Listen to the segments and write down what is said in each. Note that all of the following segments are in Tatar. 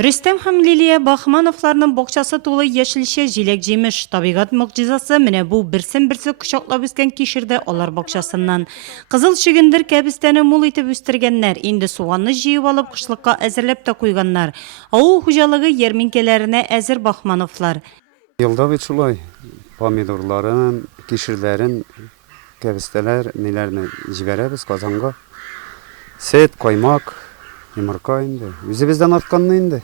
Rüstem һәм Лилия Бахмановларның бакчасы тулы яшелчә, җиләк җимеш. Табигать мөгъҗизасы менә бу берсен-берсе кочаклап үскән кишердә алар бакчасыннан. Кызыл чөгендер кәбестәне мул итеп үстергәннәр. Инде суганны җыеп алып кышлыкка әзерләп тә куйганнар. Авыл хуҗалыгы ярминкәләренә әзер Бахмановлар. Елда бит шулай. Помидорларын, кишерләрен, кәбестәләр, ниләрне җибәрәбез Казанга. Сөт, каймак, йомырка инде. Үзебездән артканны инде.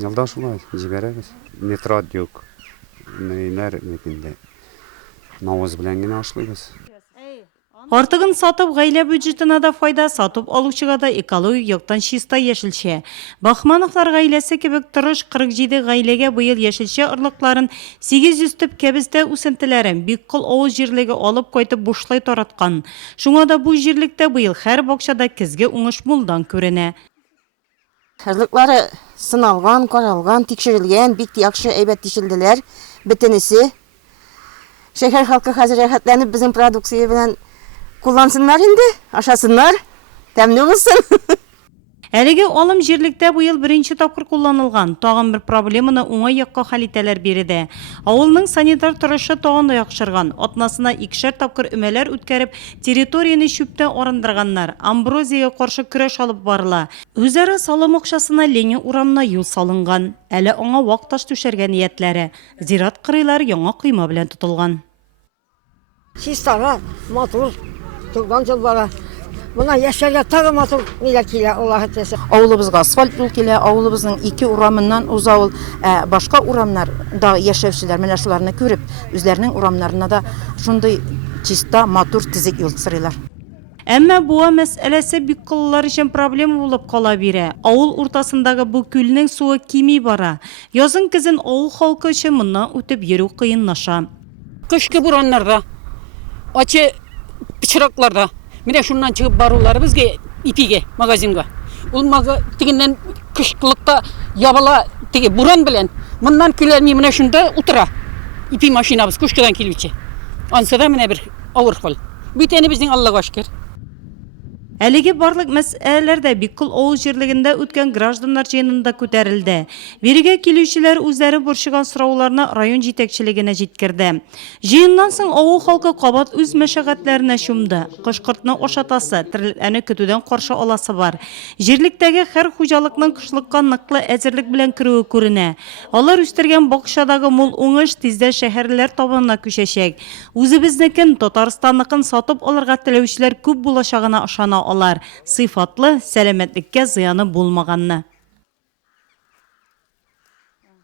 Елда шулай җибәрәбез. Нитрат юк. Ниләр инде. Навыз белән генә ашлыйбыз. Артыгын сатып, гаилә бюджетына да файда, сатып алучыга да экологик яктан чиста яшелчә. Бахмановлар гаиләсе кебек тырыш 47 гаиләгә быел яшелчә орлыкларын 800 төп кәбестә үсентеләрен бик кыл авыз җирлеге алып кайтып бушлай тараткан. Шуңа да бу җирлектә быел һәр бакчада көзге уңыш мулдан күренә. Орлыклары сыналган, каралган, тикшерелгән, бик яхшы әйбәт тишелделәр. Бөтенесе. Шәһәр халкы хәзер рәхәтләнеп безнең продукция белән куллансыннар инде, ашасыннар, тәмле булсын. Әлеге алым җирлектә быел беренче тапкыр кулланылган. Тагын бер проблеманы уңай якка хәл итәләр биредә. Авылның санитар торышы тагын да яхшырган. Атнасына 2 тапкыр өмәләр үткәреп, территорияны чүптән арындырганнар. Амброзиягә каршы көрәш алып барыла. Үзара салым акчасына Ленин урамына юл салынган. Әле аңа вак-таш түшәргә ниятләре. Зират кырыйлар яңа койма белән тотылган. Чистара, матур, жылдан жыл бара. Бuna yaşarga tagı matur nilek kile Allah'a tese. Авылыбызга асфальт юл килә, авылыбызның 2 урамыннан уза ул, башка урамнарда яшәүчеләр менә шуларны күреп, үзләренең урамнарына да шундый чиста, матур тизек юл сырыйлар. Әмма буа мәсьәләсе бик кыллар өчен проблема булып кала бирә. Авыл уртасындагы бу күлнең суы кими бара. Язын кызын авыл халкы өчен моннан үтеп йөрү кыенлаша. Кышкы бураннарда, ачы пычракларда менә шуннан чыгып барулары безгә ипиге магазинга. Ул тигеннән кышкылыкта ябыла теге буран белән. Моннан киләми менә шунда утыра. Ипи машинабыз кышкыдан килүче. Ансы да менә бер авыр хәл. Бит әни безнең Аллага шөкер. Әлеге барлык мәсьәләләр дә бик кыл авыл җирлегендә үткән гражданнар җыенында күтәрелде. Бирегә килүчеләр үзләре борчыган сорауларны район җитәкчелегенә җиткерде. Җыеннан соң авыл халкы кабат үз мәшәкатьләренә чумды. Кышкыртны ашатасы, терлекләрне көтүдән каршы аласы бар. Җирлектәге һәр хуҗалыкның кышлыкка ныклы әзерлек белән керүе күренә. Алар үстергән бакчадагы мул уңыш тиздә шәһәрләр табанына күчәчәк. Үзебезнекен, Татарстанныкын сатып алырга теләүчеләр күп булачагына ышана алар. Сыйфатлы, сәламәтлеккә зыяны булмаганны.